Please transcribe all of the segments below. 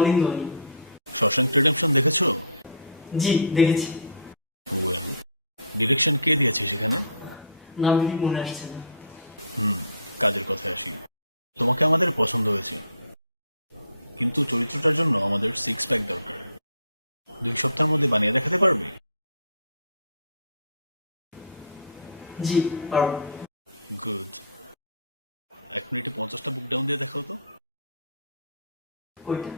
অনিন্দনি। জি দেখেছি, নাম ঠিক মনে আসছে না। জি পারবো। ওইটা।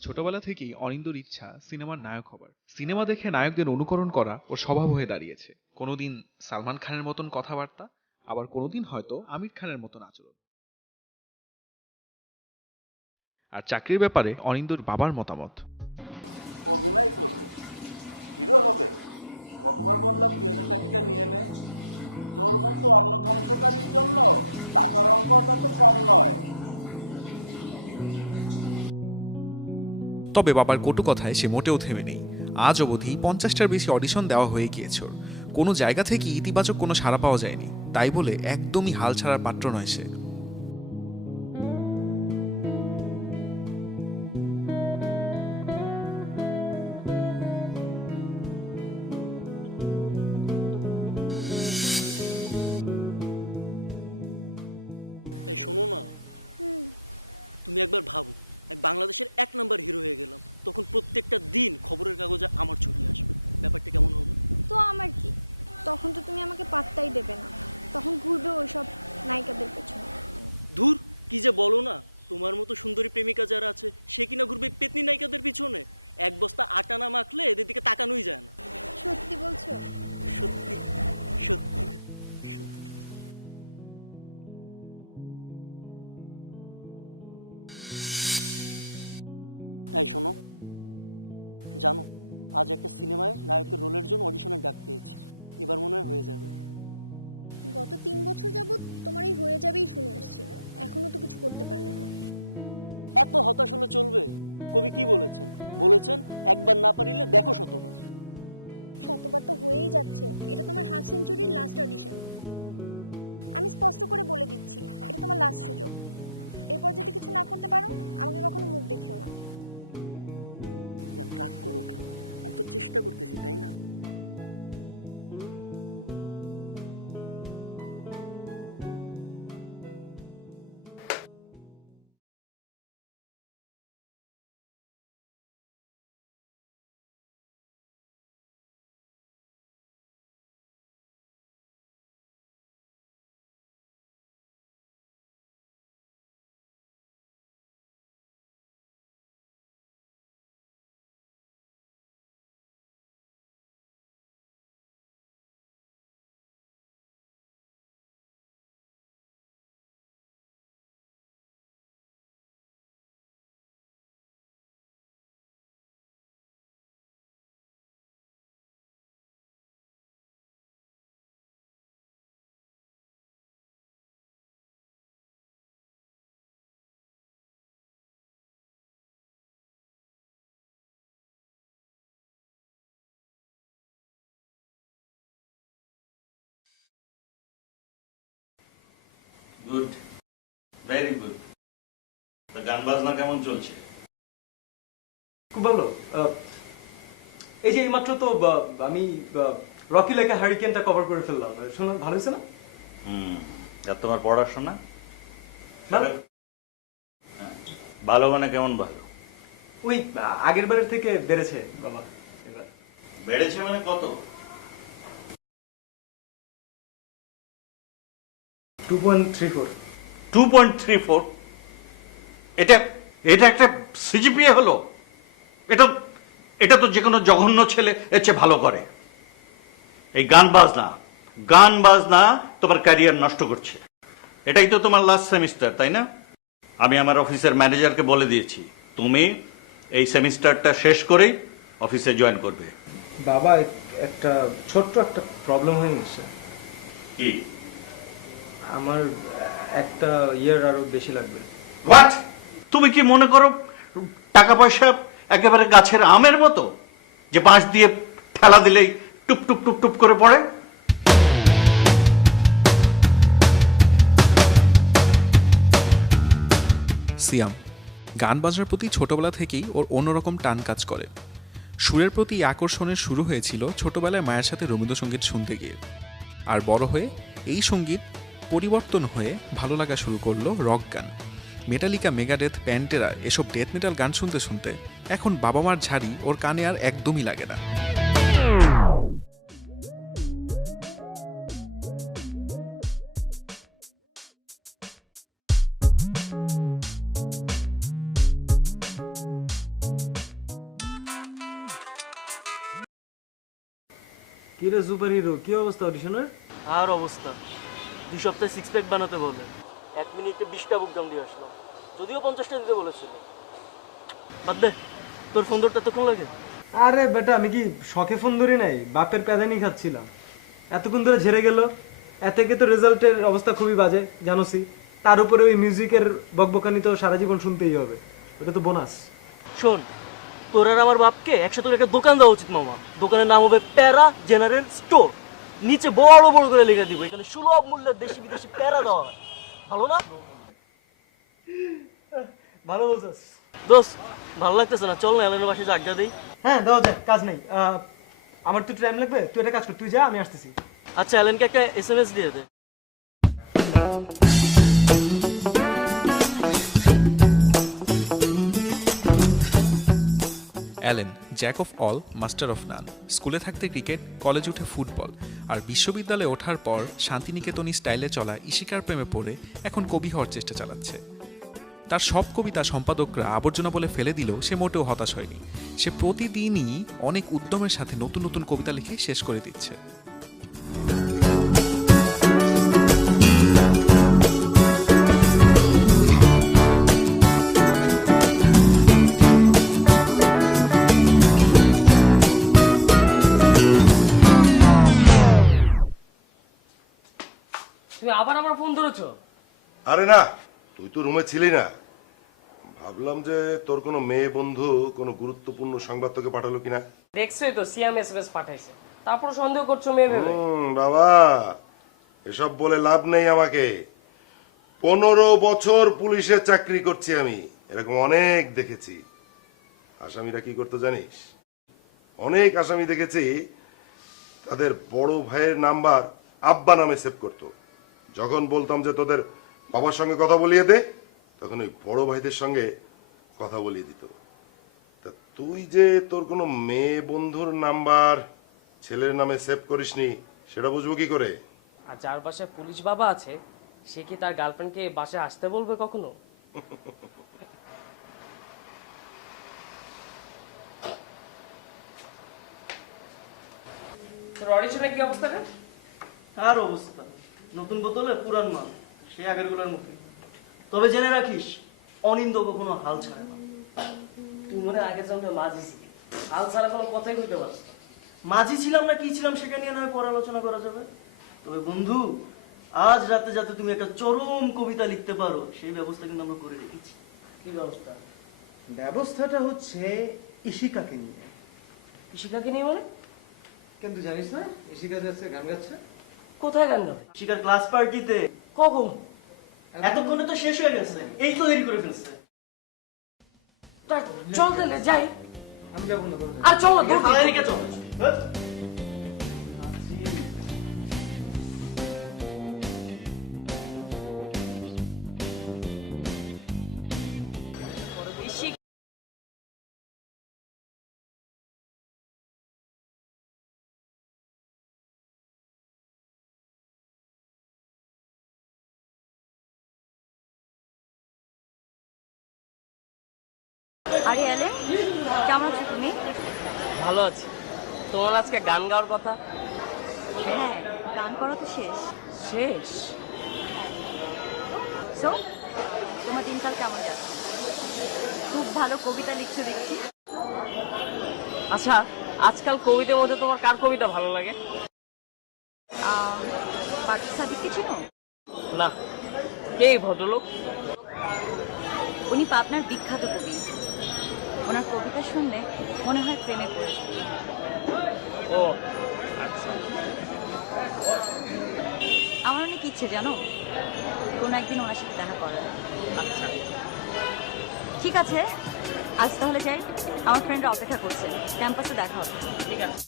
ছোটবেলা থেকেই অনিন্দর ইচ্ছা সিনেমার নায়ক হবার। সিনেমা দেখে নায়কদের অনুকরণ করা ওর স্বভাব হয়ে দাঁড়িয়েছে। কোনোদিন সালমান খানের মতন কথাবার্তা, আবার কোনোদিন হয়তো আমির খানের মতন আচরণ। আর চাকরির ব্যাপারে অনিন্দর বাবার মতামত। তবে বাবার কটু কথায় সে মোটেও থেমে নেই। আজ অবধি 50টার বেশি অডিশন দেওয়া হয়ে গিয়েছে ওর। কোনো জায়গা থেকে ইতিবাচক কোনো সাড়া পাওয়া যায়নি, তাই বলে একদমই হাল ছাড়ার পাত্র নয় সে। Good, very good. গান বাজনা কেমন চলছে? খুব ভালো। আহ, এই যে এইমাত্র তো আমি রকি লেখা হারিকেনটা কভার করে ফেললাম, শোনা ভালো হয়েছে না? হুম। আর তোমার পড়াশোনা? ভালো। হ্যাঁ। ভালো মানে কেমন ভালো? ওই আগের বারের থেকে বেড়েছে বাবা এবার। বেড়েছে মানে কত? 2.34। 2.34? এটা এটা একটা সিজিপিএ হলো? এটা এটা তো যে কোনো জঘন্য ছেলে এর চেয়ে ভালো করে। এই গান বাজনা তোমার ক্যারিয়ার নষ্ট করছে। এটাই তো তোমার লাস্ট সেমিস্টার, তাই না? আমি আমার অফিসের ম্যানেজারকে বলে দিয়েছি তুমি এই সেমিস্টারটা শেষ করেই অফিসে জয়েন করবে। বাবা, একটা ছোট্ট একটা প্রবলেম হয়ে গেছে। কি? আমার একটা ইয়ার আরো বেশি লাগবে। হোয়াট? তুমি কি মনে করো টাকা পয়সা একেবারে গাছের আমের মতো, যে বাঁশ দিয়ে ঠেলা দিলেই টুপ টুপ টুপ টুপ করে পড়ে? সিয়াম গান বাজনার প্রতি ছোটবেলা থেকেই ওর অন্যরকম টান কাজ করে। সুরের প্রতি আকর্ষণের শুরু হয়েছিল ছোটবেলায় মায়ের সাথে রবীন্দ্রসঙ্গীত শুনতে গিয়ে, আর বড় হয়ে এই সঙ্গীত পরিবর্তন হয়ে ভালো লাগা শুরু করলো রক গান। মেটালিকা, মেগাডেথ, প্যান্টেরা এসব ডেথ মেটাল গান শুনতে শুনতে এখন বাবা মার ঝাড়ি ওর কানে আর একদমই লাগে না। কি রে সুপার হিরো, কি অবস্থা অডিশনের? আর অবস্থা 2 সপ্তাহে 6 প্যাক বানাতে বলে 1 মিনিটে 20টা বুক দাম দিয়ে আসলাম, যদিও 50টা দিতে বলেছিল। বাদ দে, তোর ফোন ধরতে এতক্ষণ লাগে? আরে বেটা, আমি কি শখে ফোন ধরি নাই, বাপের প্যাদানি খাচ্ছিলাম। এতক্ষণ ধরে ঝেড়ে গেল। এত থেকে তো রেজাল্টের অবস্থা খুবই বাজে, জানোসই। তার উপরে ওই মিউজিকের বকবকানি তো সারা জীবন শুনতেই হবে, ওটা তো বোনাস। শোন, তোর আর আমার বাপকে একসাথে করে একটা দোকান দেওয়া উচিত মামা। দোকানের নাম হবে প্যারা জেনারেল স্টোর। নিচে বড় বড় করে লিখে দিব এখানে সুলভ মূল্যে দেশি বিদেশি প্যারা দেওয়া হয়। ভালো না? ভালো বলছিস। দোস্ত, ভালো লাগতেছে না, চল না এলেনের বাসায় যে আড্ডা দিই। হ্যাঁ, দেওয়া যায়, কাজ নেই। আমার তো টাইম লাগবে, তুই একটা কাজ কর, তুই যা, আমি আসতেছি। আচ্ছা, এলেনকে একটা SMS দিয়ে দে। Allen jack of all, master of none. স্কুলে থাকতে ক্রিকেট, কলেজ উঠে ফুটবল, আর বিশ্ববিদ্যালয়ে ওঠার পর শান্তিনিকেতনী স্টাইলে চলা ইশিকার প্রেমে পড়ে এখন কবি হওয়ার চেষ্টা চালাচ্ছে। তার সব কবিতা সম্পাদকরা আবর্জনা বলে ফেলে দিলেও সে মোটেও হতাশ হয়নি। সে প্রতিদিনই অনেক উদ্যমের সাথে নতুন নতুন কবিতা লিখে শেষ করে দিচ্ছে। তুমি আবার আমার ফোন ধরেছো? আরে না, তুই তো রুমে ছিলি না। ভাবলাম যে তোর কোনো মেয়ে বন্ধু কোনো গুরুত্বপূর্ণ সংবাদ তোকে পাঠালো কিনা। দেখছোই তো সিএম এসএমএস পাঠাইছে, তারপর সন্দেহ করছো মেয়ে ভেবে। বাবা, এসব বলে লাভ নেই আমাকে। 15 বছর পুলিশে চাকরি করছি আমি, এরকম অনেক দেখেছি। আসামিরা কি করতে জানিস? অনেক আসামি দেখেছি তাদের বড় ভাইয়ের নাম্বার আব্বা নামে সেভ করতো। যখন বলতাম যে তোদের বাবার সঙ্গে কথা বলিয়ে দে, তখন ওই বড় ভাইদের সঙ্গে কথা বলিয়ে দিত। তা তুই যে তোর কোনো মেয়ে বন্ধুর নাম্বার ছেলের নামে সেভ করিসনি, সেটা বুঝবো কি করে? আর যার বাসায় পুলিশ বাবা আছে, সে কি তার গার্লফ্রেন্ডকে বাসায় আসতে বলবে কখনো? তোর অডিশনে কি অবস্থা রে? আর অবস্থা নতুন বোতলে পুরান মাল, সেই আগেরগুলোর মুখে। তবে জেনে রাখিস, অনিন্দ কখনো হাল ছাড়ে না। তুই মনে হয় আগের জন্মে মাঝি ছিলি, হাল ছাড়া কোনো কথাই কইতে পারছ না। মাঝি ছিলাম না কি ছিলাম সেটা নিয়ে নয় পর আলোচনা করা যাবে। তবে বন্ধু, আজ রাতে যাতে তুমি একটা চরম কবিতা লিখতে পারো সেই ব্যবস্থা কিন্তু আমরা করে রেখেছি। কি ব্যবস্থা? ব্যবস্থাটা হচ্ছে ইশিকাকে নিয়ে। কৃষিকাকে নিয়ে মানে? কিন্তু জানিস না, ইশিকা যাচ্ছে গান গাচ্ছে। কোথায় গান গাবে? শিকার ক্লাস পার্টিতে। কখন? এতক্ষণে তো শেষ হয়ে গেছে, এই তো দেরি করে ফেলছে। চল তাহলে যাই। আমি যাবো না। আর চল না, দৌড় দিই। এদিকে চল। আরে এলেন, কেমন আছো তুমি? ভালো আছি। তোমার আজকে গান গাওয়ার কথা। হ্যাঁ, গান করা তো শেষ। শেষ? সো তোমার দিনকাল কেমন যাচ্ছে? খুব ভালো কবিতা লিখছো দেখছি। আচ্ছা, আজকাল কবিতার মধ্যে তোমার কার কবিতা ভালো লাগে? পার্থ সাদিককে চিনো? না, কে এই ভদ্রলোক? উনি পাবনার বিখ্যাত কবি। ওনার কবিতা শুনলে মনে হয় প্রেমে পড়েছে। ও আচ্ছা। আমার অনেক ইচ্ছে জানো, কোনো একদিন ওনার সাথে দেখা করার। আচ্ছা ঠিক আছে, আজ তাহলে যাই, আমার ফ্রেন্ডরা অপেক্ষা করছে, ক্যাম্পাসে দেখা হবে। ঠিক আছে।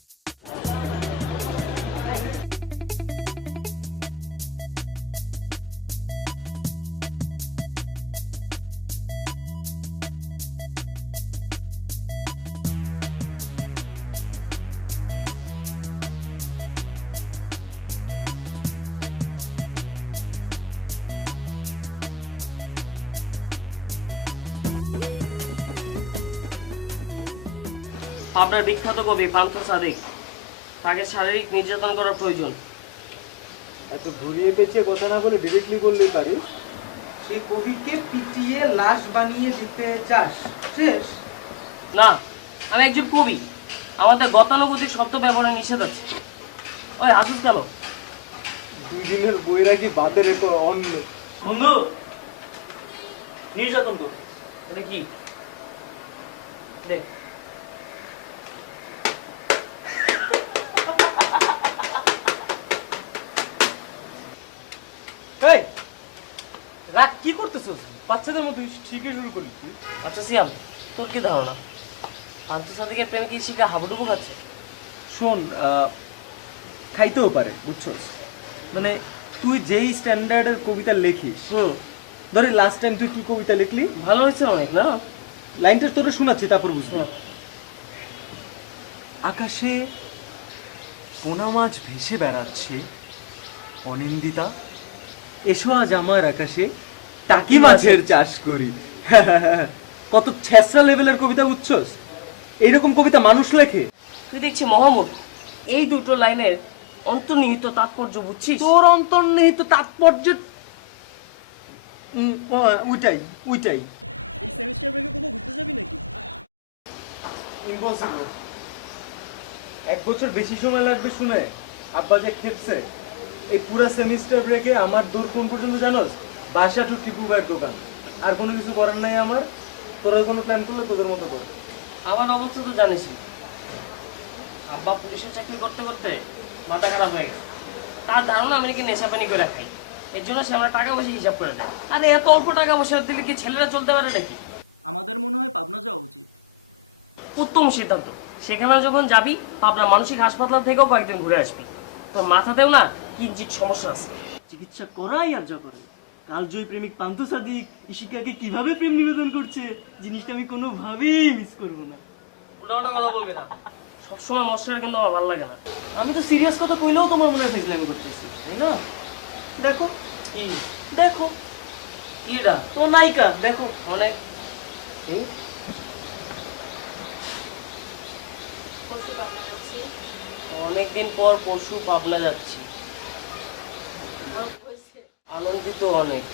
আপনার বিখ্যাত কবি পান্থ সাদিক, তাকে শারীরিক নির্যাতন করার প্রয়োজন। এত ঘুরিয়ে পেঁচিয়ে কথা না বলে ডিরেক্টলি বললেই পারিস। সেই কবিকে পিটিয়ে লাশ বানিয়ে দিতে চাস? শেষ? না, আমি একজন কবি, আমাদের গতানুগতিক শব্দ ব্যবহারে নিষেধ আছে। ওই হাসুস কেন? 2 দিনের বইরা কি বাদে রেখো অন্য বন্ধু, নির্যাতন কর। এটা কি? দেখ, এই রাগ কি করতেছস? বাচ্চাদের মতো শিখে শুরু করলি তুই। আচ্ছা সিয়াম, তোর কি ধারণা পান্থ সাদিকের প্রেমে কি শিখা হাবুডুবু খাচ্ছে? শোন, খাইতেও পারে, বুঝছস? মানে তুই যেই স্ট্যান্ডার্ডের কবিতা লেখিস, ধরে লাস্ট টাইম তুই কি কবিতা লিখলি? ভালো হয়েছে অনেক না? লাইনটা তোরে শোনাচ্ছি, তারপর বুঝবি। আকাশে পোনা মাছ ভেসে বেড়াচ্ছে, অনিন্দিতা এসো আজ আমার আকাশে টাকি মাছের চাষ করি। কত ছেঁচড়া লেভেলের কবিতা, বুঝছস? এইরকম কবিতা মানুষ লেখে? তুই দেখছি মহামুখ, এই দুটো লাইনের অন্তর্নিহিত তাৎপর্য বুঝছিস? তোর অন্তর্নিহিত তাৎপর্য ওইটাই ওইটাই ইম্পসিবল। 1 বছর বেশি সময় লাগবে শুনে আব্বা যে খেপছে। এই পুরো সেমিস্টার ব্রেকে আমার দূর কোন পর্যন্ত জানোস? বাসা টু টিপু ভাইয়ের দোকান। আর কোনো কিছু করার নাই আমার। তোরা কোনো প্ল্যান করলে তোদের মতো কর। আমার অবস্থা তো জানিসই, আব্বা পুলিশের চাকরি করতে করতে মাথা খারাপ হয়ে গেছে। তার ধারণা আমি নাকি নেশা পানি করে খাই, এর জন্য সে আমরা টাকা পয়সা হিসাব করে দেয়। আরে এত অল্প টাকা পয়সা দিলে কি ছেলেরা চলতে পারে নাকি? উত্তম সিদ্ধান্ত, সেখানে যখন যাবি পাবনা মানসিক হাসপাতাল থেকেও কয়েকদিন ঘুরে আসবি। তোর মাথাতেও না কিঞ্চিত সমস্যা আছে। চিকিৎসা করাই আর যা করে। কালজয়ী প্রেমিক পান্থ সাদিক ইশিকাকে কিভাবে প্রেম নিবেদন করছে, জিনিসটা আমি কোনোভাবেই মিস করবো না। উল্টাপাল্টা কথা বলবি না, সবসময় মশলাটা কিন্তু আমার ভালো লাগে না। আমি তো সিরিয়াস কথা কইলেও তোমার মনে হয় ফেজলামি করতেছি, তাই না? দেখো কি দেখো, কিটা? তোমার নায়িকা দেখো। অনেক অনেকদিন পর পরশু পাবনা যাচ্ছি, আনন্দিত অনেক।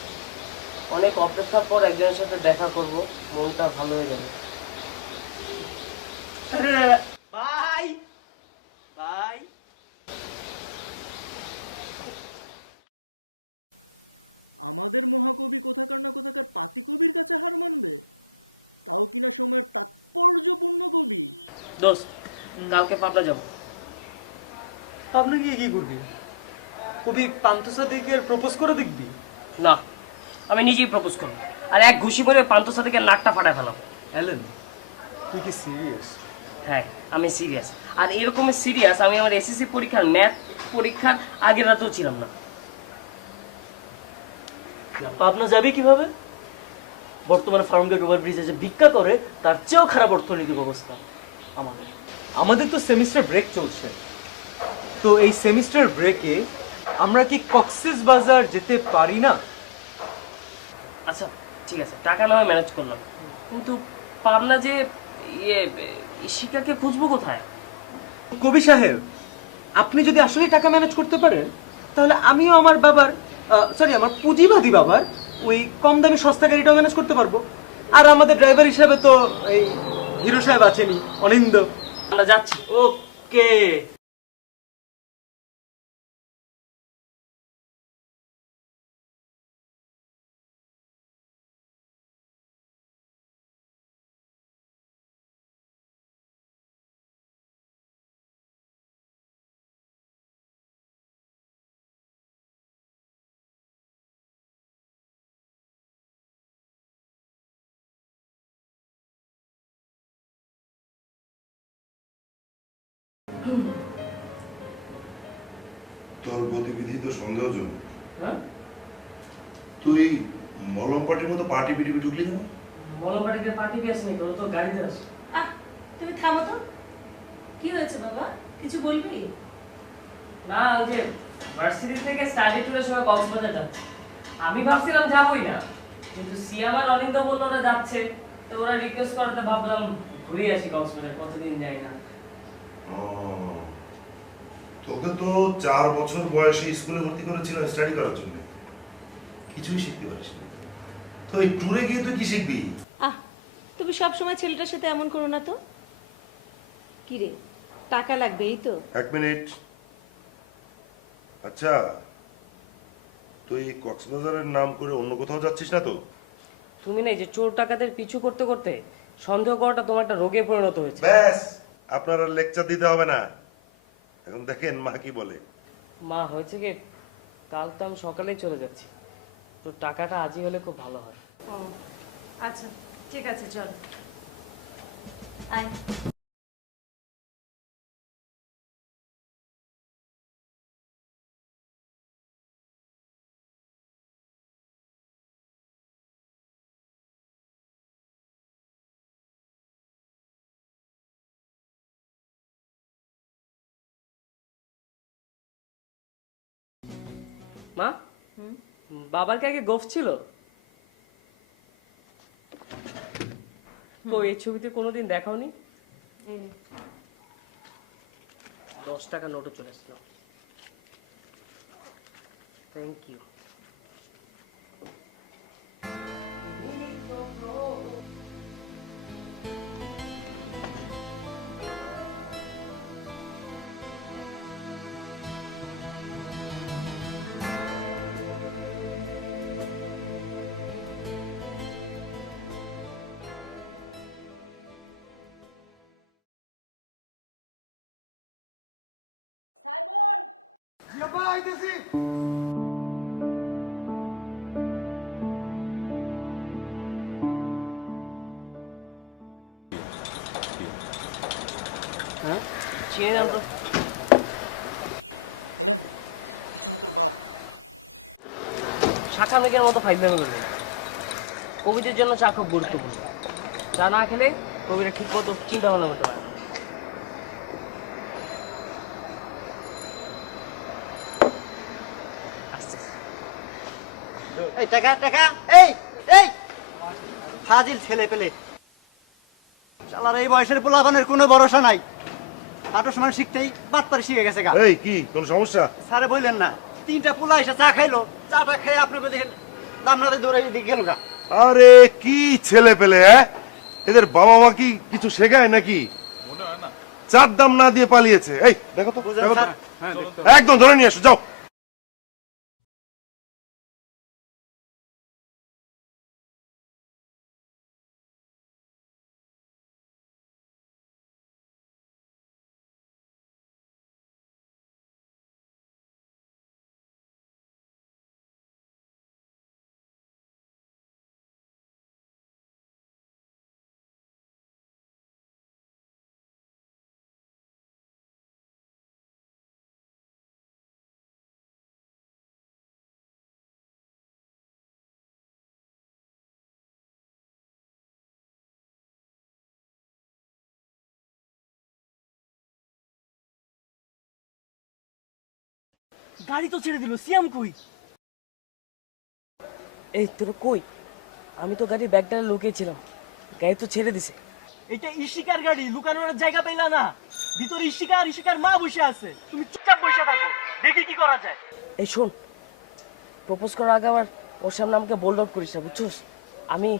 অনেক অপেক্ষার পর একজনের সাথে দেখা করব, মনটা ভালো হয়ে যাবে। Bye bye. দোস্ত, কালকে পাবনা যাবো। আপনি কি করবি? কবি পান্থ সাদিকের প্রপোজ করে দেখবি? না, আমি নিজেই প্রপোজ করবো, আর এক ঘুষি পরে পান্থ সাদিকের নাকটা ফাটায় ফেলাবো। অ্যালেন, তুই কি সিরিয়াস? হ্যাঁ, আমি সিরিয়াস। আর এরকমের সিরিয়াস আমি আমার এসএসসি পরীক্ষার ম্যাথ পরীক্ষার আগের রাতেও ছিলাম না। পাবনা যাবি কিভাবে? বর্তমানে ফার্মগেট ওভারব্রিজে যে ভিক্ষা করে তার চেয়েও খারাপ অর্থনৈতিক অবস্থা আমাদের। আমাদের তো সেমিস্টার ব্রেক চলছে, তো এই সেমিস্টার ব্রেকে আমরা কি কক্সেস বাজার যেতে পারি না? আচ্ছা ঠিক আছে, টাকা না হয় ম্যানেজ করলাম, কিন্তু পাবনা যে ইয়ে শিকাকে খুঁজবো কোথায়? কবি সাহেব, আপনি যদি আসলে টাকা ম্যানেজ করতে পারেন তাহলে আমিও আমার বাবার আমার পুঁজিবাদী বাবার ওই কম দামি সস্তা গাড়িটাও ম্যানেজ করতে পারবো। আর আমাদের ড্রাইভার হিসাবে তো এই হিরো সাহেব আছেনই, অনিন্দ। আমরা যাচ্ছি। ওকে। তোর গতিবিধি তো সন্দেহজনক। হ্যাঁ, তুই মলম পার্টির মতো পার্টি পিটি ঢুকলি কেন? মলবাড়িতে পার্টি পেয়েছে নাকি? ওরা তো গাড়িতে আসে। আহ, তুমি থামো তো। কি হয়েছে বাবা, কিছু বলবি? না, ওই যে ভার্সিটি থেকে স্টাডি ট্যুরের সময় কক্সবাজার যাচ্ছে। আমি ভাবছিলাম যাবোই না, কিন্তু সিয়াম আর অনিন্দ বললো ওরা যাচ্ছে, তো ওরা রিকোয়েস্ট করাতে ভাবলাম ঘুরে আসি কক্সবাজার, কতদিন যাই না। ও, তোকে তো 4 বছর বয়সে স্কুলে ভর্তি করেছিলাম স্টাডি করার জন্য, কিছুই শিখতে পারিস না। তো এই ট্যুরে গিয়ে তুই কি শিখবি? আহ, তুমি সব সময় ছেলেটার সাথে এমন করো না তো। কি রে, টাকা লাগবে এই তো? 1 মিনিট। আচ্ছা, তুই কক্সবাজারের নাম করে অন্য কোথাও যাচ্ছিস না তো? তুমি না এই যে চোর টাকাদের পিছু করতে করতে সন্দেহ করাটা তোমার একটা রোগে পরিণত হয়েছে। ব্যাস, আপনারা লেকচার দিতে হবে না। এখন দেখেন মা কি বলে। মা, হয়েছে কি, কাল তো আমি সকালেই চলে যাচ্ছি, তো টাকাটা আজই হলে খুব ভালো হয়। ও আচ্ছা, ঠিক আছে, চল আয়। মা, বাবার কি আগে গোফ ছিল? তো এই ছবিতে কোনোদিন দেখাওনি? 10 টাকা নোটও চলে আসলো। Thank you. হ্যাঁ, চিনে যান তো। শাখা মেঘের মতো ফাইজলামি করবে। কবিদের জন্য চা খুব গুরুত্বপূর্ণ। চা না খেলে কবিরা ঠিক মতো চিন্তা ভাবনা করতে পারে না। এই টাকা টাকা, এই এই ফাজিল ছেলে পেলে, শালার এই বয়সের পোলাপানের কোনো ভরসা নাই। হাঁটার সময় শিখতেই বাটপারে শিখে গেছে গা। এই কি কোন সমস্যা? স্যারে বললেন না, 3টা পোলা এসে চা খাইলো, চাটা খেয়ে আপনাকে দেখেন দামনাতে দৌড়ে দিকে গেল গা। আরে কি ছেলে পেলে, হ্যাঁ? এদের বাবা মা কি কিছু শেখায় নাকি? চার দাম না দিয়ে পালিয়েছে। এই দেখো তো, বুঝলেন দেখো তো। স্যার? একদম ধরে নিয়ে এসো, যাও। গাড়ি তো ছেড়ে দিল, সিয়াম কই? এই তোর কই? আমি তো গাড়ির ব্যাগটা লুকিয়েছিলাম, গাড়ি তো ছেড়ে দিছে। এটা ইশিকার গাড়ি, লুকানোর জায়গা পেলা না। ভিতরে ইশিকা আর ইশিকার মা বসে আছে, তুমি চুপচাপ বসে থাকো, দেখি কি করা যায়। এই শোন, প্রপোজ করার আগে আবার ওর সামনে আমাকে বোল্ড আউট করিস না, বুঝছস? আমি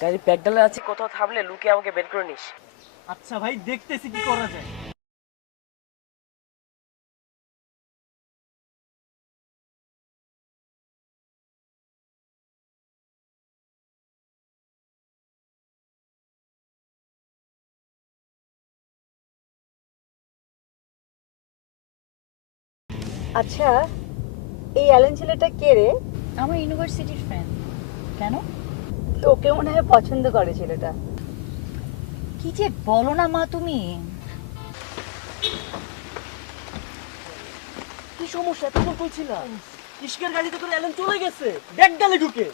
গাড়ির প্যাকডালে আছি, কোথাও থামলে লুকিয়ে আমাকে বের করে নিস। আচ্ছা ভাই, দেখতেছি কি করা যায়। আচ্ছা, এই অ্যালেন ছেলেটা কে রে? আমার ইউনিভার্সিটির ফ্রেন্ড। কেন? তোকে মনে হয় পছন্দ করে ছেলেটা। কি যে বলো না মা তুমি। কি সমস্যা? এতক্ষণ কইছিলাম ইশিকার গাড়িতে করে এলেন চলে গেছে ব্যাগডালে ঢুকে।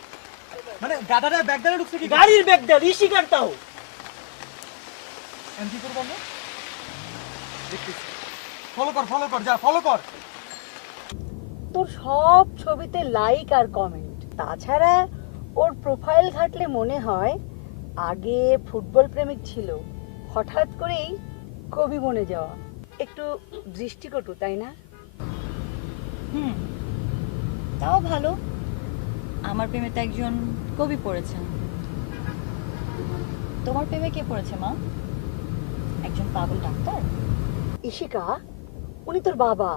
মানে গাদাটা ব্যাগডালে ঢুকছে কি? গাড়ির ব্যাগডাল, ইশিকার তাও। এমপি করব না, দেখতেছি। ফলো কর, যা ফলো কর। তোর সব ছবিতে লাইক আর কমেন্ট, তাছাড়া ওর প্রোফাইল ঘাটলে মনে হয় আগে ফুটবল প্রেমিক ছিল, হঠাৎ করেই কবি বনে যাওয়া। একটু দৃষ্টিকটু, তাই না? তাও ভালো, আমার প্রেমে তো একজন কবি পড়েছেন। তোমার প্রেমে কে পড়েছে মা? একজন পাগল ডাক্তার। ইশিকা, উনি তোর বাবা,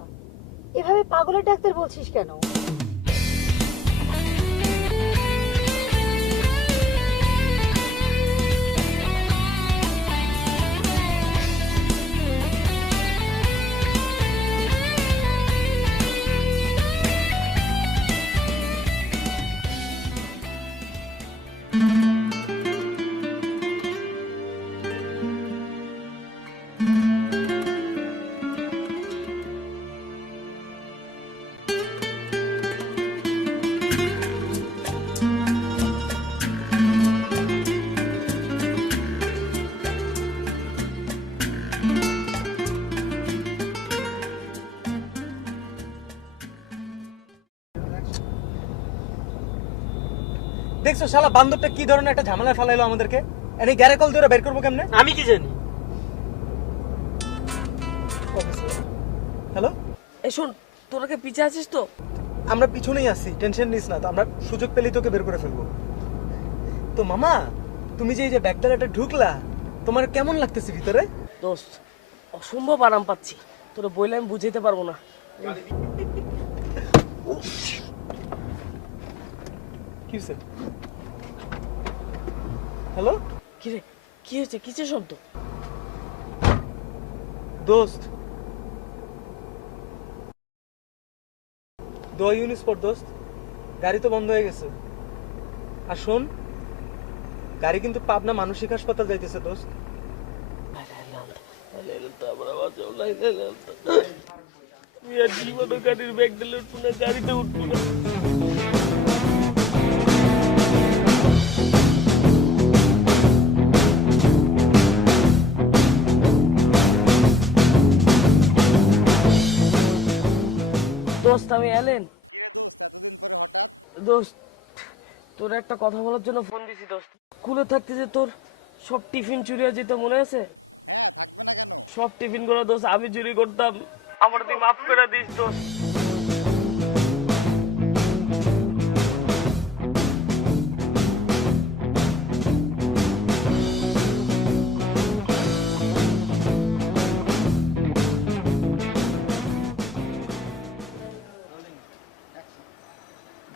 এভাবে পাগলের ডাক্তার বলছিস কেন? দেখছো শালা বান্দরটা কি ধরনের একটা ঝামেলা ফেলাইলো আমাদেরকে। এনে গ্যারে কল ধরে বের করবো কেমনে? আমি কি জানি। হ্যালো, এই শোন, তোরা কি পিছে আছিস তো? আমরা পিছনেই আছি, টেনশন নিস না। তো আমরা সুযোগ পেলেই তোকে বের করে ফেলবো। তো মামা, তুমি যে এই যে ব্যাগডালাটা ঢুকলা, তোমার কেমন লাগতেছে ভিতরে? দোস্ত, অসম্ভব আরাম পাচ্ছি, তোরা বইলে আমি বুঝাইতে পারবো না। কি হয়েছে? হ্যালো, কিরে, কি হয়েছে? কিসের শব্দ? দোস্ত, দোয়া ইউনিস পর দোস্ত, গাড়ি তো বন্ধ হয়ে গেছে। আর শোন, গাড়ি কিন্তু পাবনা মানসিক হাসপাতাল যাইতেছে দোস্ত। জীবনে গাড়ির ব্যাগ দিলে উঠবো না, গাড়িতে উঠবো না। দোস্ত, আমি এলেন। দোস্ত, তোর একটা কথা বলার জন্য ফোন দিছি দোস্ত। স্কুলে থাকতে যে তোর সব টিফিন চুরি হয়ে যেত, মনে আছে? সব টিফিন গুলো দোস্ত আমি চুরি করতাম, আমার তুই মাফ করে দিস দোস্ত।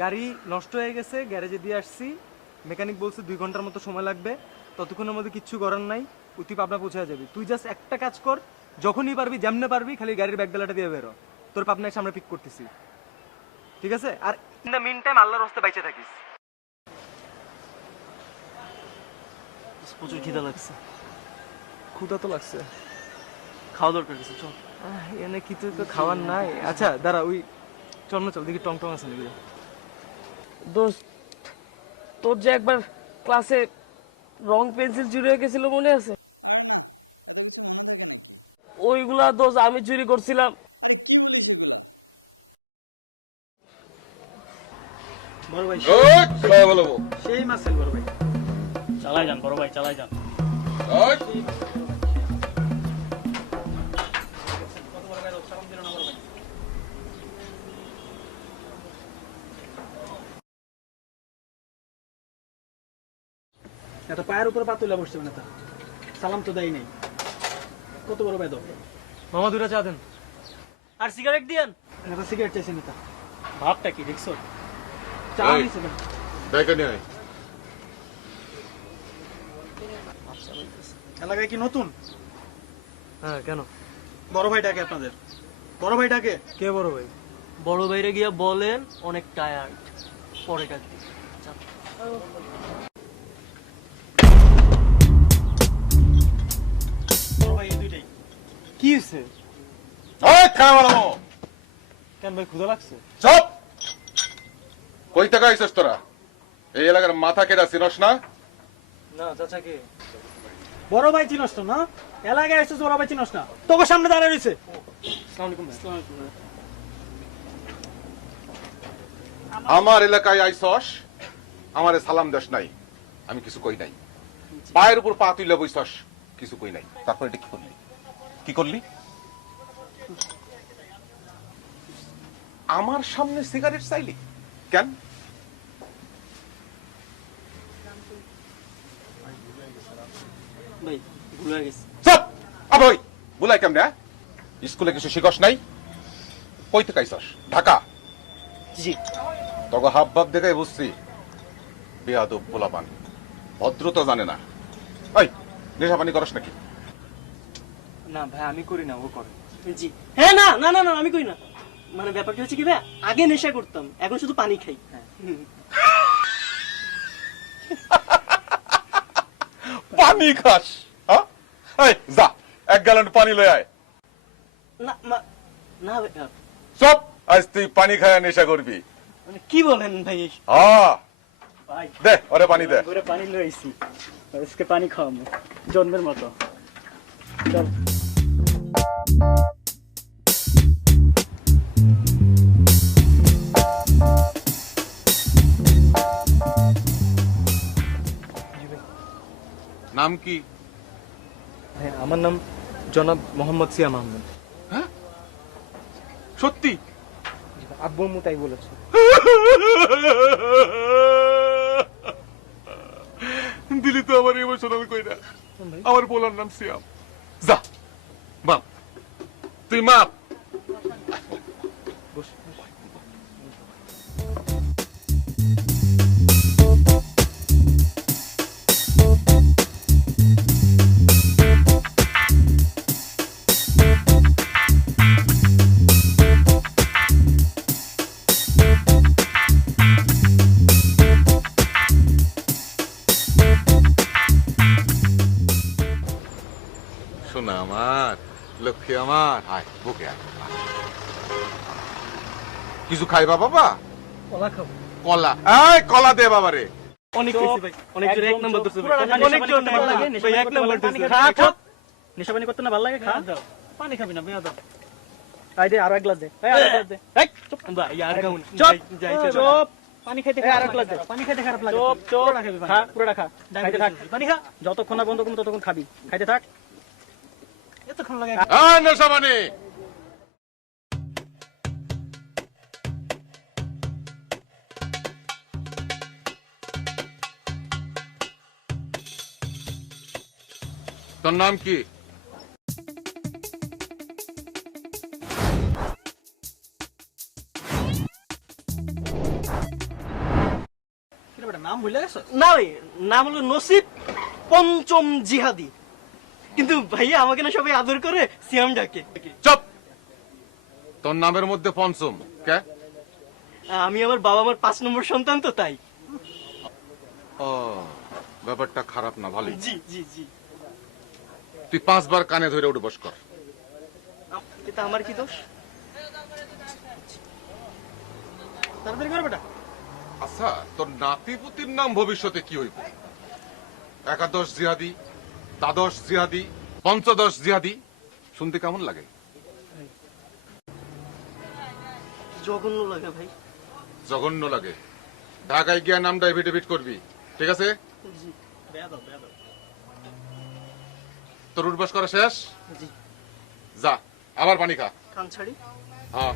গাড়ি নষ্ট হয়ে গেছে, গ্যারেজে দিয়ে আসছি। মেকানিক বলছে 2 ঘন্টার মতো সময় লাগবে। ততক্ষণের মধ্যে কিচ্ছু করার নাই, তুই পাবনা পৌঁছে যাবি। তুই জাস্ট একটা কাজ কর, যখনই পারবি, যেমনে পারবি, খালি গাড়ির ব্যাগডালাটা দিয়ে বেরো। তোর পাবনা এসে আমরা পিক করতেছি, ঠিক আছে? আর ইন দ্য মিন টাইম আল্লাহর রাস্তায় বাইচে থাকিস। প্রচুর খিদা লাগছে। ক্ষুধা তো লাগছে, খাওয়া দরকার কিছু, চল। এনে কিছু তো খাওয়ার নাই। আচ্ছা দাঁড়া, ওই চল না, চল দেখি টং টং আছে নাকি। দোস্ত, তোর যে একবার ক্লাসে রং পেন্সিল চুরি হয়ে গেছিল, মনে আছে? ওইগুলা দোস্ত আমি চুরি করছিলাম। বড় ভাই, সেই মাসেল বড় ভাই। চালাই যান বড় ভাই, চালাই যান। এটা পায়ের উপর পা তুলে বসছে না, তা সালাম তো দেয় নাই। কত বড় বেদব। মামা দুটা চা দেন। আর সিগারেট দিয়েন। এটা সিগারেট চাইছে না, তা ভাবটা কি দেখছো? চা নিছে না। এলাকায় কি নতুন? হ্যাঁ, কেন? বড় ভাই ডাকে আপনাদের। বড় ভাই ডাকে। কে বড় ভাই? বড় ভাইরে গিয়া বলেন অনেক টায়ার্ড, পরে ডাকবি। বড় ভাই এই দুইটাই। কি হয়েছে? কেন ভাই, ক্ষুধা লাগছে? চপ! কই টাকা আইছস তোরা? এই এলাকার মাথা কেডা চিনস না? না চাচা কে? বড় ভাই চিনস তো না? এলাকায় আসছিস, বড় ভাই চিনস না? তোকে সামনে দাঁড়িয়ে রয়েছে। আমার এলাকায় আইছস, আমারে সালাম দেশ নাই, আমি কিছু কই নাই। পায়ের উপর পা তুইলা বইছস, কিছু কই নাই। তারপর এটা কি করলি? কি করলি? আমার সামনে সিগারেট চাইলি কেন? ভাই ভুল হয়ে গেছে। চুপ! আবই বুলাই কেমনে? স্কুলে কিছু শিখস নাই? কই থেকে আইছস? ঢাকা? জি। তবে হাব ভাব দেখে বুঝছি বেয়াদব পোলাপান, ভদ্রতা জানে না। এই নেশা পানি করস নাকি? না ভাই, আমি করি না, ও করে। জি। হ্যাঁ, না না না না, আমি কই না। মানে ব্যাপারটা হচ্ছে কি ভাই, আগে নেশা করতাম, এখন শুধু পানি খাই। পানি খাস? হ্যাঁ? এই যা, 1 গ্যালন পানি লয়ে আয়। না না ভাই, চুপ! আজ তুই পানি খায়া নেশা করবি। মানে কি বলেন ভাই? হ্যাঁ, ভাই দে ওরে পানি দে। করে পানি লইছি, আজকে পানি খাওয়াবো জন্মের মতো। চল। নাম কি? হ্যাঁ, আমার নাম জনাব মোহাম্মদ সিয়াম আহমেদ। হ্যাঁ সত্যি? আব্বু আম্মু তাই বলেছে। দিলি তো আমার ইমোশনাল কইরা। আমার বলার নাম সিয়াম। যা বাপ, তুই মাপ। শোনা আমার লক্ষ্মী আমার, আয় বুকে আয়। কিছু খাইবা বাবা? কলা খাবো। কলা? এই কলা দে বাবা রে। অনেক বেশি ভাই, অনেক জোরে এক নাম্বার ধরছে ভাই। অনেক জোরে ভালো লাগে, ভাই এক নাম্বার ধরছে। খা, খা। নেশা পানি করতে না ভালো লাগে, খা। পানি খাবি না, বেয়াদব। আই দে আরো এক গ্লাস দে। এই আরো এক গ্লাস দে। এই চুপ ভাই আর খাও না। চুপ যাই চুপ। পানি খাইতে আরো এক গ্লাস দে। পানি খাইতে খারাপ লাগে। চুপ চুপ। পুরোটা খাবি, খা, পুরোটা খা। খাইতে থাক। পানি খা। যতক্ষণ না বন্ধ করব ততক্ষণ খাবি। খাইতে থাক। এতক্ষণ লাগে। নেশা পানি তোর নাম কি? নাম ভুলে গেছো? না ভাই, নাম হলো নসিব পঞ্চম জিহাদি। কিন্তু ভাইয়া আমাকে না সবাই আদর করে সিয়াম ডাকে। চুপ! তোর নামের মধ্যে পঞ্চম কে? আমি আমার বাবা মার 5 নম্বর সন্তান তো, তাই। ও, ব্যাপারটা খারাপ না, ভালোই। জি জি জি। তুই 5 বার কানে ধরে উঠে বস কর। এটা আমার কি দোষ? তাড়াতাড়ি কর বেটা। আচ্ছা, তোর নাতিপুতির নাম ভবিষ্যতে কি হইব? একাদশ জিহাদি, দ্বাদশ জিহাদি, পঞ্চদশ জিহাদি, শুনতে কেমন লাগে? জঘন্য লাগে ভাই। জঘন্য লাগে। ঢাকায় গিয়া নামটা এফিডেভিট করবি, ঠিক আছে? জি। তোর উঠবাস করা শেষ? যা আবার পানি খা। কান ছাড়ি। হ্যাঁ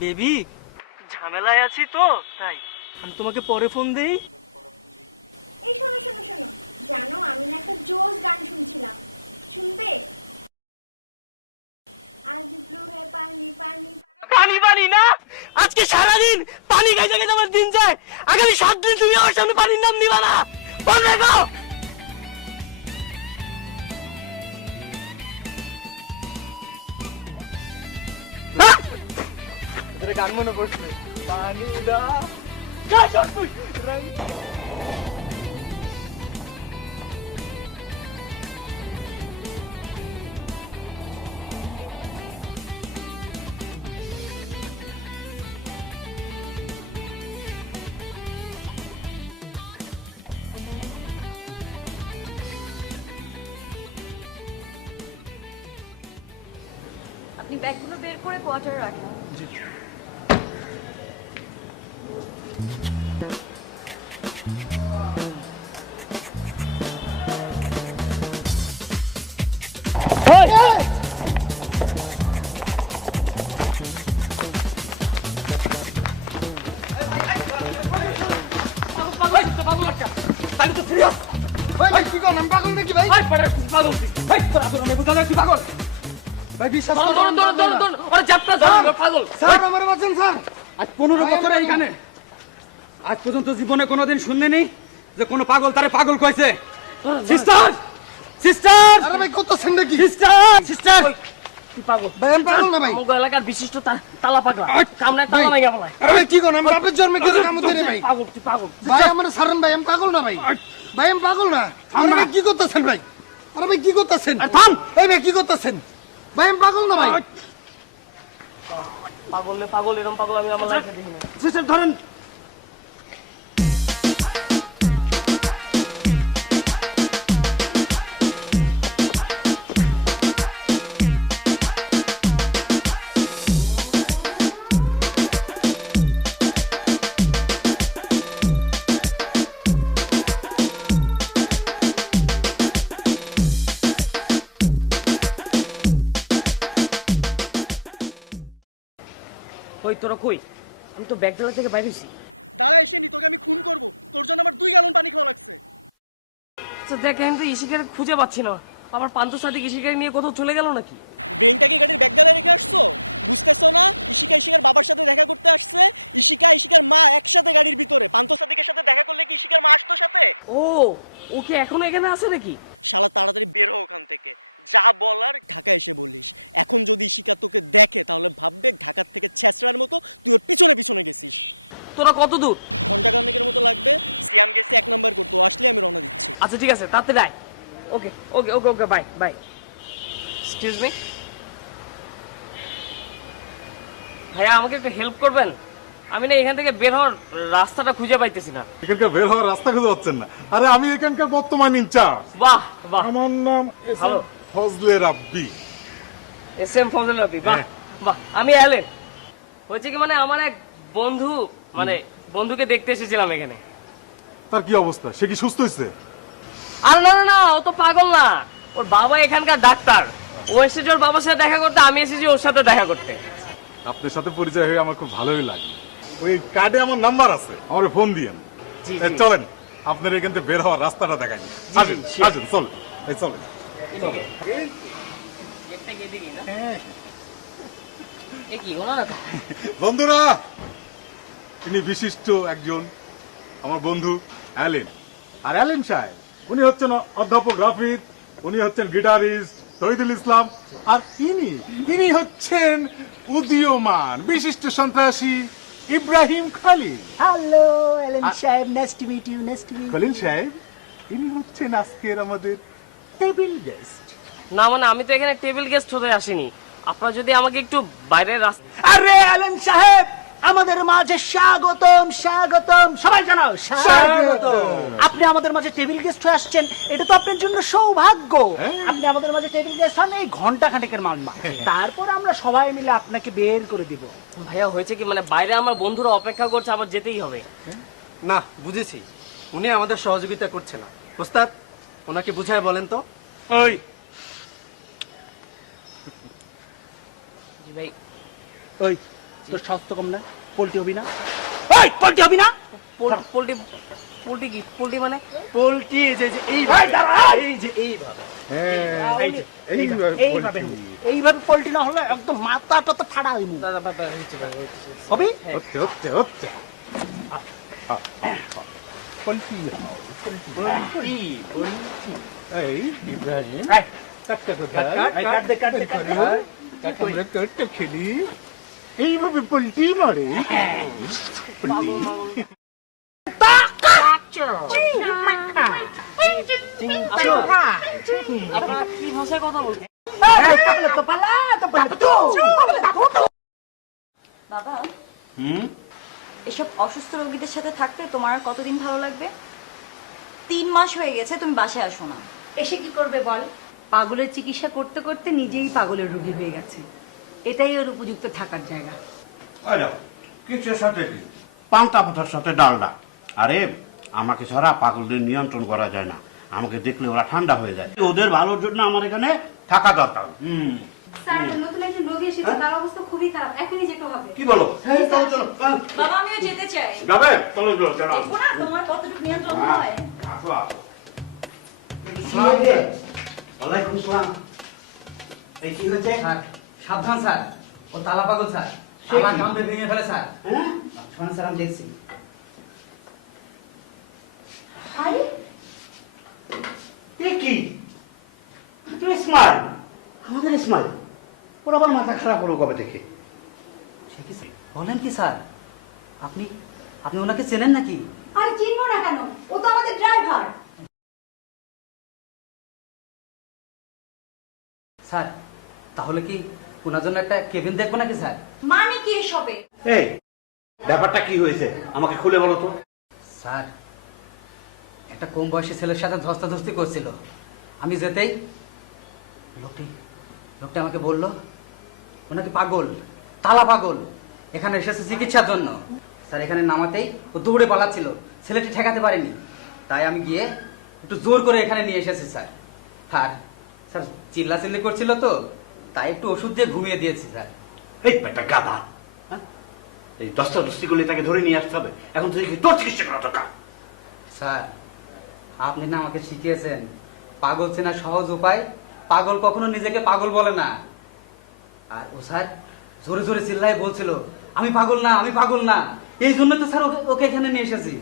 বেবি, ঝামেলায় আছি তো তাই আমি তোমাকে পরে ফোন দেই। পানি পানি না, আজকে সারাদিন পানি খাইতে খাইতে আমার দিন যায়। আগামী 7 দিন তুমি আমার সামনে পানির নাম নিবা না, ফোন রেখো। গান মনে পড়ছে, পানি দা তুই আপনি ব্যাগগুলো বের করে কোয়ার্টারে রাখেন। আজ 15 বছর এইখানে, আজ পর্যন্ত জীবনে কোনোদিন শুনলেনি যে কোনো পাগল তারে পাগল কইছে। সিস্টার সিস্টার, আরে ভাই কত সেন্ড কি সিস্টার সিস্টার, তুই পাগল ভাই আমি পাগল না ভাই, আমার এলাকার বিশিষ্ট তালা পাগলা কামড়ায় তালা ভাঙা বলাই। আরে ভাই কি কোন, আমি বাপের জন্মে কিছু কাম ধরে ভাই। পাগল তুই পাগল ভাই আমার সারেন ভাই, আমি পাগল না ভাই, ভাই আমি পাগল না। আরে ভাই কি করতেছেন ভাই, আরে ভাই কি করতেছেন, থাম এই ভাই কি করতেছেন ভাই, আমি পাগল না ভাই। পাগল নে পাগল, এরকম পাগল আমি আমার লাইফে দেখিনি। সিস্টার ধরেন। কই তোরা কই? আমি তো ব্যাগডালা থেকে বাইরে হইছি। আচ্ছা দেখ, আমি তো ইশিকার খুঁজে পাচ্ছি না। আবার পান্ত সাদিক ইশিকার নিয়ে কোথাও চলে গেল নাকি? ও, ওকে এখনো এখানে আছে নাকি? তোরা কত দূর? আচ্ছা ঠিক আছে, তাড়াতাড়ি আয়। ওকে ওকে ওকে ওকে, বাই বাই। এক্সকিউজ মি ভাইয়া, আমাকে একটু হেল্প করবেন? আমি না এখান থেকে বের হওয়ার রাস্তাটা খুঁজে পাইতেছি না। এখানকার বের হওয়ার রাস্তা খুঁজে পাচ্ছেন না? আরে আমি এখানকার বর্তমান ইনচার্জ। বাহ বাহ, আমার নাম ভালো, ফজলে রাব্বি। এস এম ফজলে রাব্বি, বাহ বাহ। আমি অ্যালেন। হয়েছে কি, মানে আমার এক বন্ধু, মানে বন্ধুকে দেখতে এসেছিলাম এখানে। তার কি অবস্থা? সে কি সুস্থ হয়েছে? আর না না না, ও তো পাগল না, ওর বাবা এখানকার ডাক্তার। ও এসেছে ওর বাবার সাথে দেখা করতে, আমি এসেছি ওর সাথে দেখা করতে। আপনার সাথে পরিচয় হয়ে আমার খুব ভালোই লাগে। ওই কার্ডে আমার নাম্বার আছে, আমার ফোন দিয়েন। চলেন আপনার এখান থেকে বের হওয়ার রাস্তাটা দেখাই। আসেন আসেন, চল এই চলেন। বন্ধুরা, তিনি বিশিষ্ট একজন আমার বন্ধু অ্যালেন। আর অ্যালেন সাহেব উনি হচ্ছেন অধ্যাপক রাফিদ, উনি হচ্ছেন গিটারিস্ট শহীদুল ইসলাম, আর ইনি হচ্ছেন উদীয়মান বিশিষ্ট সন্ত্রাসী ইব্রাহিম খালিল। হ্যালো এলেন সাহেব, nice to meet you, nice to meet. Khalil সাহেব ইনি হচ্ছেন আজকের আমাদের টেবিল গেস্ট। না মানে আমি তো এখানে টেবিল গেস্ট হতে আসিনি, আপনারা যদি আমাকে একটু বাইরের রাস্তা। আরে আলেম সাহেব, আমাদের মাঝে স্বাগতম, স্বাগতম, সবাই জানাও স্বাগতম। আপনি আমাদের মাঝে টেবিল গেস্ট হয়ে আসছেন, এটা তো আপনার জন্য সৌভাগ্য। আপনি আমাদের মাঝে টেবিল গেস্ট হন এই ঘন্টা খানেকের মালমা, তারপর আমরা সবাই মিলে আপনাকে বের করে দিব। ভাইয়া হয়েছে কি, মানে বাইরে আমার বন্ধুরা অপেক্ষা করছে, আবার যেতেই হবে। না বুঝেছি, উনি আমাদের সহযোগিতা করছে না। ওস্তাদ ওনাকে বুঝায় বলেন তো। ওই জি ভাই। ওই তোর স্বাস্থ্য কম না, পোল্ট্রি হবি না? ওই পোল্ট্রি হবি না? পোল্ট্রি পোল্ট্রি কি? পোল্ট্রি মানে? পোল্ট্রি এই যে এইভাবে, এই যে এইভাবে, এইভাবে এইভাবে পোল্ট্রি না হলে একদম মাথাটা তো ফাড়া হইব। হবি? হচ্ছে হচ্ছে হচ্ছে পোল্ট্রি পোল্ট্রি এই ইব্রাহিম কাটটা কোথায়? কাট দে, কাট দে, কাট দে। আমরা কাটটা খেলি এইভাবে পোল্ট্রি মারে। আপনারা কি ভাষায় কথা বলছেন? বাবা, এসব অসুস্থ রোগীদের সাথে থাকতে তোমার আর কতদিন ভালো লাগবে? 3 মাস হয়ে গেছে তুমি বাসায় আসো না। এসে কি করবে বল? পাগলের চিকিৎসা করতে করতে নিজেই পাগলের রোগী হয়ে গেছে, এটাই ওর উপযুক্ত থাকার জায়গা। কিছুর সাথে কি, পান্তা পাতার সাথে ডালডা। আরে আমাকে ছাড়া পাগলদের নিয়ন্ত্রণ করা যায় না, আমাকে দেখলে ওরা ঠান্ডা হয়ে যায়। ওদের ভালোর জন্য আমার এখানে থাকা দরকার। স্যার, নতুন একজন রোগী এসেছে, তার অবস্থা খুবই খারাপ, এখনই যেতে হবে। কি বলো? চলো চলো। বাবা, আমিও যেতে চাই। যাবে? চলো চলো চলো। দেখবো না তোমার কতটুকু নিয়ন্ত্রণ হয়। আসো আসো। ওয়ালাইকুম আসসালাম। এই কি হচ্ছে? সাবধান স্যার, ও তালা পাগল স্যার, আমার কামড়ে ভেঙে ফেলে স্যার। শোন স্যার, আমি দেখছি। আরে এ কি? তুমি স্মাইল, আমাদের স্মাইল। ওর আবার মাথা খারাপ হলো কবে থেকে? বলেন কি স্যার, আপনি আপনি ওনাকে চেনেন নাকি? আরে চিনবো না কেন, ও তো আমাদের ড্রাইভার। স্যার তাহলে কি ওনার জন্য একটা কেবিন দেখবো নাকি স্যার? মানে কি এসবে? এই ব্যাপারটা কি হয়েছে আমাকে খুলে বলো তো। স্যার একটা কম বয়সী ছেলের সাথে ধস্তাধস্তি করছিল, আমি যেতেই লোকটি আমাকে বলল ওনাকে পাগল, তালা পাগল, এখানে এসেছে চিকিৎসার জন্য। স্যার এখানে নামাতেই ও দৌড়ে পালাচ্ছিল, ছেলেটি ঠেকাতে পারেনি, তাই আমি গিয়ে একটু জোর করে এখানে নিয়ে এসেছি স্যার। আর স্যার চিল্লাচিল্লি করছিল তো, তাই একটু ওষুধ দিয়ে ঘুমিয়ে দিয়েছি স্যার। এই একটা গাধা, এই দস্তাদস্তি করলে তাকে ধরে নিয়ে আসতে হবে। এখন তুই কি তোর চিকিৎসা করা দরকার? স্যার আপনি না আমাকে শিখিয়েছেন পাগল চেনা সহজ উপায়, পাগল কখনো নিজেকে পাগল বলে না। আর ও স্যার জোরে জোরে চিল্লাই বলছিল আমি পাগল না, আমি পাগল না, এই জন্য তো স্যার ওকে এখানে নিয়ে এসেছি।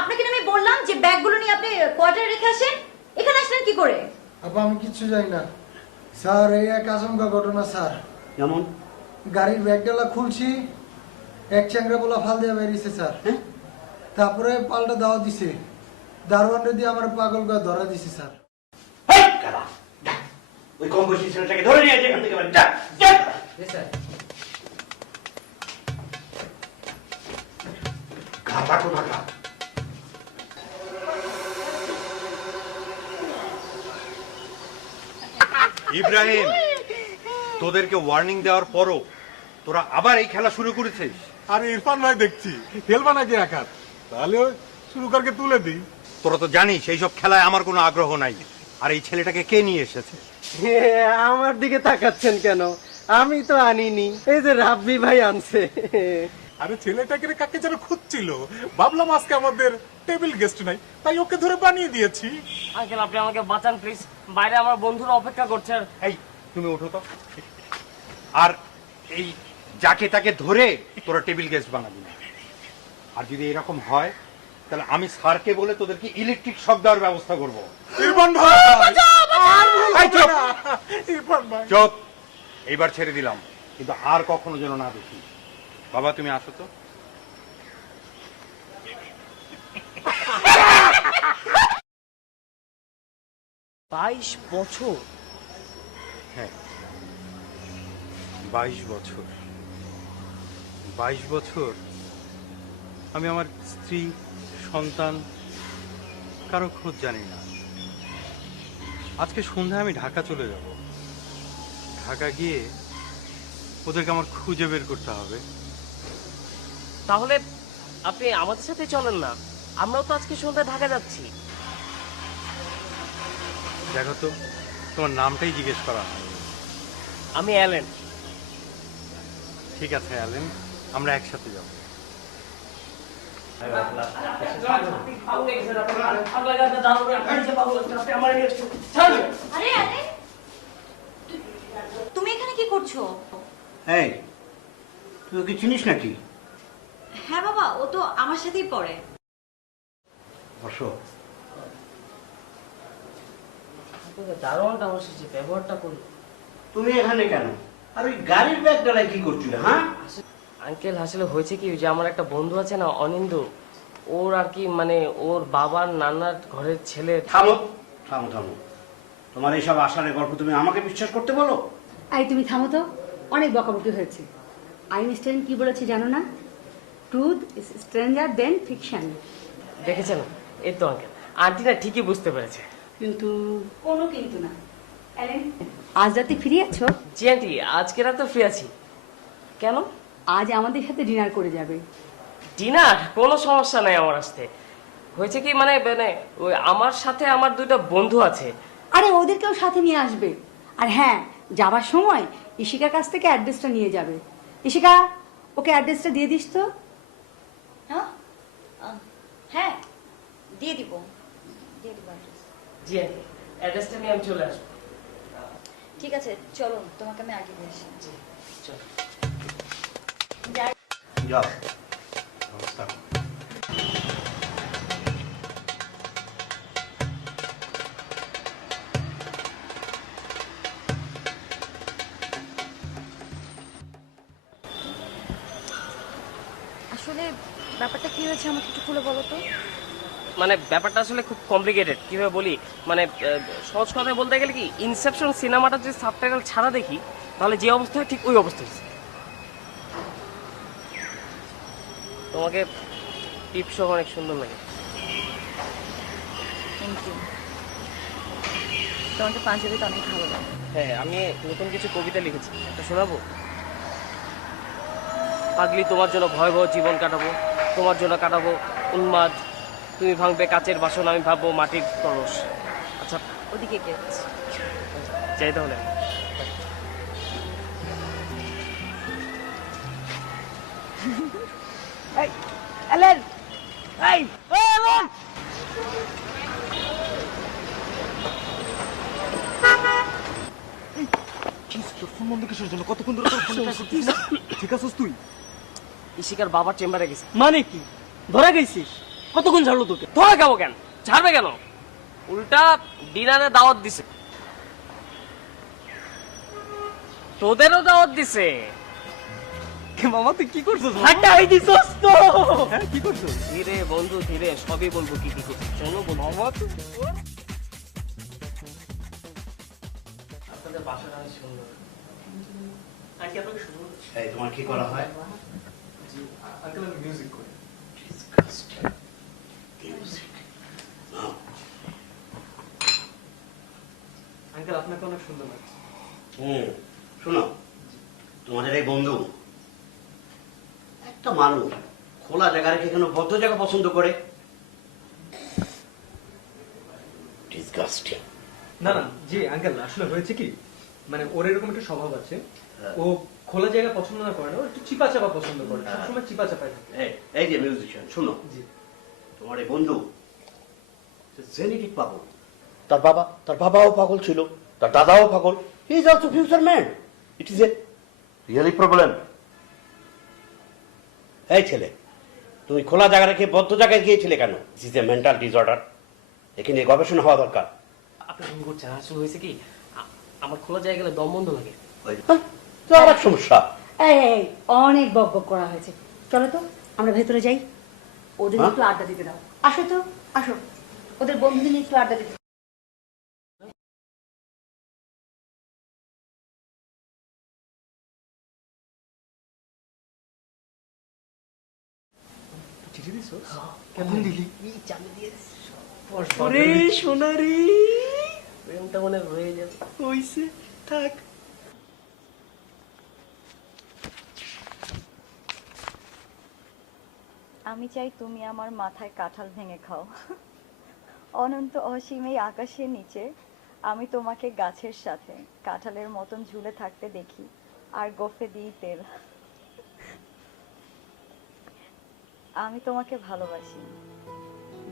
আপনাকে আমি বললাম যে ব্যাগগুলো নিয়ে আপনি কোয়ার্টারে রেখে আসেন, এখানে আসলেন কি করে? আপা আমি কিচ্ছু জানি না স্যার, এই এক আচমকা ঘটনা স্যার। যেমন? গাড়ির ব্যাগডালা খুলছি, এক চ্যাংরা বলা ফাল দিয়ে বেরিয়েছে স্যার। তারপরে পাল্টা দাওয়া দিছে, দারোয়ানরে দিয়ে আমার পাগল করে ধরা দিছে স্যার। ওই কম বয়সী ছেলেটাকে ধরে নিয়ে এখান থেকে গাধা কোথাকার। ইব্রাহিম, তোদেরকে ওয়ার্নিং দেওয়ার পরও তোরা আবার এই খেলা শুরু করেছিস? আরে ইরফান ভাই দেখছি খেলবা নাকি একা, তাহলে সুরকারকে তুলে দিই। তোরা তো জানিস এইসব খেলায় আমার কোনো আগ্রহ নাই। আর এই ছেলেটাকে কে নিয়ে এসেছে? আমার দিকে তাকাচ্ছেন কেন? আমি তো আনিনি, এই যে রাব্বি ভাই আনছে। আরে ছেলেটাকে কাকে যেন খুঁজছিল, ভাবলাম আজকে আমাদের টেবিল গেস্ট নাই, তাই ওকে ধরে বানিয়ে দিয়েছি। আঙ্কেল আপনি আমাকে বাঁচান প্লিজ, বাইরে আমার বন্ধুরা অপেক্ষা করছে। এই তুমি ওঠো তো। আর এই যাকে তাকে ধরে তোরা টেবিল গেস্ট বানাবি না। আর যদি এরকম হয় তাহলে আমি স্যারকে বলে তোদেরকে ইলেকট্রিক শক দেওয়ার ব্যবস্থা করবো। চুপ, এইবার ছেড়ে দিলাম, কিন্তু আর কখনো যেন না দেখি। বাবা তুমি আসো তো। বাইশ বছর? হ্যাঁ, 22 বছর। 22 বছর আমি আমার স্ত্রী, সন্তান কারো খোঁজ জানি না। আজকে সন্ধ্যায় আমি ঢাকা চলে যাব। ঢাকা গিয়ে ওদেরকে আমার খুঁজে বের করতে হবে। তাহলে আপনি আমাদের সাথে চলেন না, আমরাও তো আজকে সন্ধ্যায় ঢাকা যাচ্ছি। দেখো তো, তোমার নামটাই জিজ্ঞেস করা হয়। আমি অ্যালেন। ঠিক আছে অ্যালেন, আমরা একসাথে যাব। আরে আরে তুমি এখানে কি করছো? এই তুই ওকে চিনিস নাকি? হ্যাঁ বাবা, ও তো আমার সাথেই পড়ে। বসো। দারোয়ানটা আমার সাথে ব্যবহারটা করলো। তুমি এখানে কেন? আর ওই গাড়ির ব্যাগ ডালায় কি করছিলে? হ্যাঁ আঙ্কেল, আসলে হয়েছে কি, যে আমার একটা বন্ধু আছে না, অনিন্দু, ওর আর কি মানে ওর বাবার নানার ঘরের ছেলে। থামো থামো থামো, তোমার এইসব আষাঢ়ের গল্প তুমি আমাকে বিশ্বাস করতে বলো? এই তুমি থামো তো, অনেক বকাবকি হয়েছে। আইনস্টাইন কি বলেছে জানো না? Truth is stranger then fiction. দেখেছেন? এই তো আঙ্কেল, আন্টি না ঠিকই বুঝতে পেরেছে। কিন্তু কোনো কিন্তু না। অ্যালেন, আজ রাতে ফিরে আছো? জি আন্টি, আজকে রাত তো ফ্রি আছি। কেন? আজ আমাদের সাথে ডিনার করে যাবে। ডিনার? কোনো সমস্যা নাই আমার আসতে। হয়েছে কি মানে মানে ওই আমার সাথে আমার দুইটা বন্ধু আছে। আরে ওদেরকেও সাথে নিয়ে আসবে। আর হ্যাঁ, যাবার সময় ইশিকার কাছ থেকে অ্যাড্রেসটা নিয়ে যাবে। ইশিকা, ওকে অ্যাড্রেসটা দিয়ে দিস তো। হ্যাঁ হ্যাঁ, দিয়ে দিব অ্যাড্রেস। জি আন্টি, অ্যাড্রেসটা নিয়ে আমি চলে আসবো। ঠিক আছে, চলো তোমাকে আমি আগে দিয়ে আসি। চলো। যাও। আসলে ব্যাপারটা কি হয়েছে আমাকে একটু খুলে বলো তো। মানে ব্যাপারটা আসলে খুব কমপ্লিকেটেড, কিভাবে বলি মানে সহজ কথায় বলতে গেলে কি, ইনসেপশন সিনেমাটা যে সাবটাইটেল ছাড়া দেখি তাহলে যে অবস্থা হয় ঠিক ওই অবস্থা হয়েছে। তোমাকে টিপ সহ অনেক সুন্দর লাগে। Thank you. তোমাকে পাঞ্জাবিতে অনেক ভালো লাগে। হ্যাঁ, আমি নতুন কিছু কবিতা লিখেছি, একটা শোনাবো? পাগলি তোমার জন্য ভয়াবহ জীবন কাটাবো, তোমার জন্য কাটাবো উন্মাদ, তুমি ভাঙবে কাচের বাসন, আমি ভাববো মাটির কলস। আচ্ছা, ওদিকে কে? যাই তাহলে। এই অ্যালেন, এই অ্যালেন, ফোন বন্ধ কিসের জন্য? কতক্ষণ ধরে তোর ফোন করছিস? ঠিক আছিস তুই? ইশিকার বাবার চেম্বারে গেছে। মানে কি, ধরা গেছিস? কতক্ষণ ঝাড়লো তোকে? ধরা খাবো কেন, ছাড়বে কেন? উল্টা ডিনারে দাওয়াত দিছে, তোদেরও দাওয়াত দিছে। মামা তুই কি করছিস? হাঁটাই দিছস তো? হ্যাঁ, কি করছিস? ধীরে বন্ধু ধীরে, সবই বলবো কি কি করছিস। চলো বলবো। আপনাদের বাসাটা অনেক সুন্দর। আন্টি আপনাকে সুন্দর। এই তোমার কি করা হয়? আঙ্কেল, আমি মিউজিক করি। আঙ্কেল, আপনাকে অনেক সুন্দর লাগছে। শোনো, তোমাদের এই বন্ধু একটা মানুষ খোলা জায়গা রেখে কেন বদ্ধ জায়গা পছন্দ করে? ডিসগাস্টিং। না না জি আঙ্কেল, আসলে হয়েছে কি, মানে ওর এরকম একটা স্বভাব আছে, ও খোলা জায়গা পছন্দ না করে না, ও একটু চিপা চাপা পছন্দ করে, সবসময় চিপা চাপাই থাকে। এই যে মিউজিশিয়ান, শোনো, জি, তোমার এই বন্ধু জেনেটিক পাগল। তার বাবাও পাগল ছিল, তার দাদাও পাগল। He is also future man. It is a really problem. এই ছেলে, তুমি খোলা জায়গা রেখে বদ্ধ জায়গায় গিয়েছিলে কেন? This is a mental disorder. এখানে গবেষণা হওয়া দরকার। আপনি ভুল করছেন। আসলে হয়েছে কি, আমার খোলা জায়গা গেলে দম বন্ধ লাগে। তো আর এক সমস্যা। এই অনেক বকবক করা হয়েছে, চলো তো আমরা ভেতরে যাই, ওদের একটু আড্ডা দিতে দাও। আসো তো, আসো, ওদের বন্ধুদের নিয়ে একটু আড্ডা দিতে। কেমন দিলি? ওরে সোনারি, প্রেমটা মনে হয়ে যাবে। হইছে, থাক। আমি চাই তুমি আমার মাথায় কাঁঠাল ভেঙে খাও। অনন্ত অসীম এই আকাশের নিচে আমি তোমাকে গাছের সাথে কাঁঠালের মতন ঝুলে থাকতে দেখি, আর গোফে দিই তেল। আমি তোমাকে ভালোবাসি,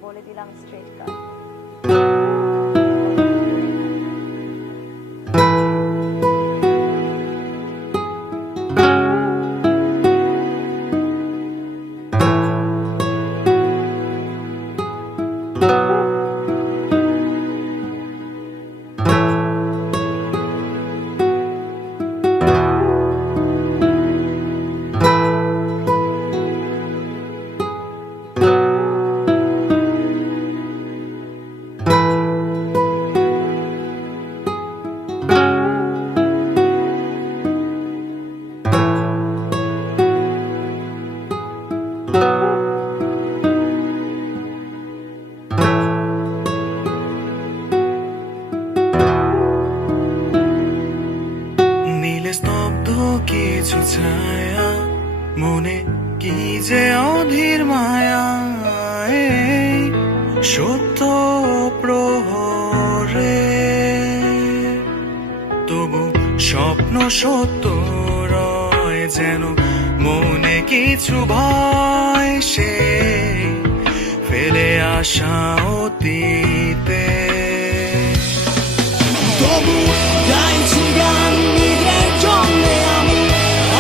বলে দিলাম স্ট্রেট কাট। নীলে স্তব্ধ কিছু ছায়া, মনে কি যে অধীর মায়া, এই সত্য প্রহরে তবু স্বপ্ন সত্য রয়, যেন মনে কিছু ভয় সে ফেলে আসা অতীতে। তবু গাইছি গান নিজের জন্যে, আমি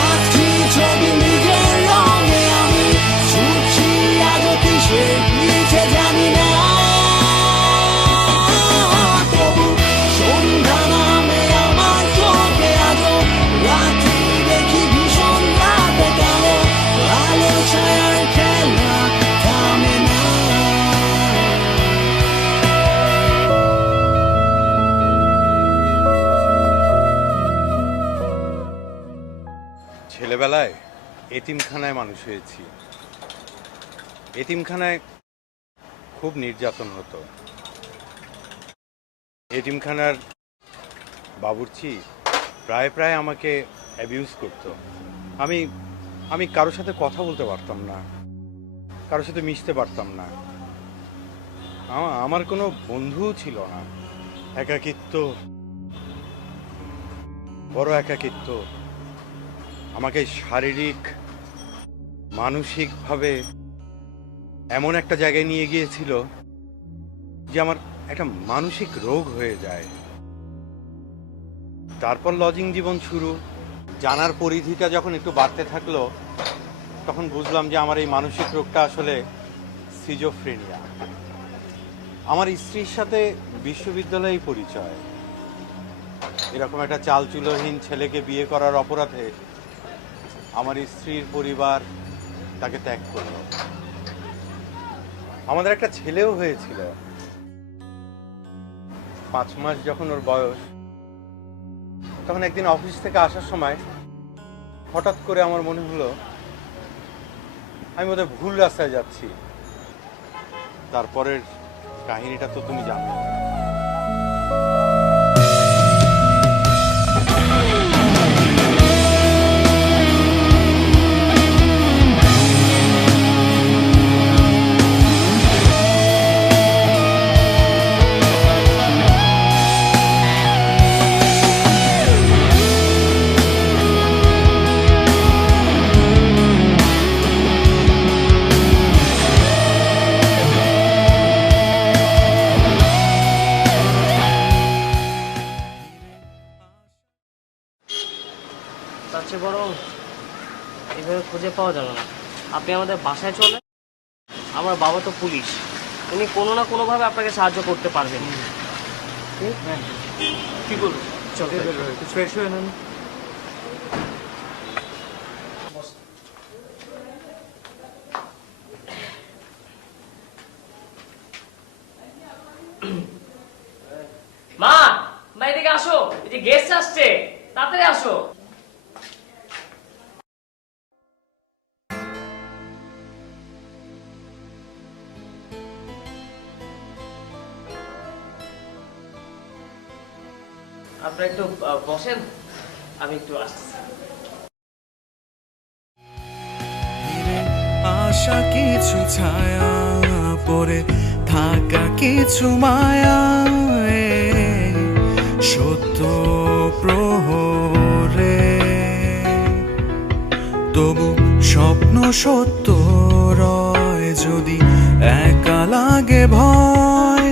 আঁকছি ছবি নিজের রঙে, আমি ছুটছি আজ কিসে লিখে জানি না। তবু সন্ধ্যা নামে আমার চোখে, আজ রাত্রি দেখি ভীষণ রাতে কালো আলো ছায়ার খেলা থামে না। ছেলেবেলায় এতিমখানায় মানুষ হয়েছি। এতিমখানায় খুব নির্যাতন হতো। এতিমখানার বাবুর্চি প্রায় প্রায় আমাকে অ্যাবিউজ করত। আমি কারোর সাথে কথা বলতে পারতাম না, কারোর সাথে মিশতে পারতাম না। আমার কোনো বন্ধুও ছিল না। একাকিত্ব, বড় একাকিত্ব আমাকে শারীরিক মানসিকভাবে এমন একটা জায়গায় নিয়ে গিয়েছিল যে আমার একটা মানসিক রোগ হয়ে যায়। তারপর লজিং জীবন শুরু। জানার পরিধিটা যখন একটু বাড়তে থাকলো, তখন বুঝলাম যে আমার এই মানসিক রোগটা আসলে সিজোফ্রেনিয়া। আমার স্ত্রীর সাথে বিশ্ববিদ্যালয়ে পরিচয়। এরকম একটা চালচুলোহীন ছেলেকে বিয়ে করার অপরাধে আমার স্ত্রীর পরিবার তাকে ত্যাগ করল। আমাদের একটা ছেলেও হয়েছিল। 5 মাস যখন ওর বয়স, তখন একদিন অফিস থেকে আসার সময় হঠাৎ করে আমার মনে হলো আমি বোধহয় ভুল রাস্তায় যাচ্ছি। তারপরের কাহিনীটা তো তুমি জানো। তার চেয়ে বরং এইভাবে খুঁজে পাওয়া যাবে না। আপনি আমাদের বাসায় চলে, আমার বাবা তো পুলিশ, উনি কোনো না কোনোভাবে আপনাকে সাহায্য করতে পারবেন। কি করবো, চল ফ্রেশ হয়ে নেন। মা মা এদিকে আসো, এই যে গেস্ট আসছে, তাড়াতাড়ি আসো। আপনারা একটু বসেন, আমি একটু আসছি। আশা কিছু ছায়া পরে থাকা কিছু মায়া সত্য প্রহরে তবু স্বপ্ন সত্য রয় যদি একা লাগে ভয়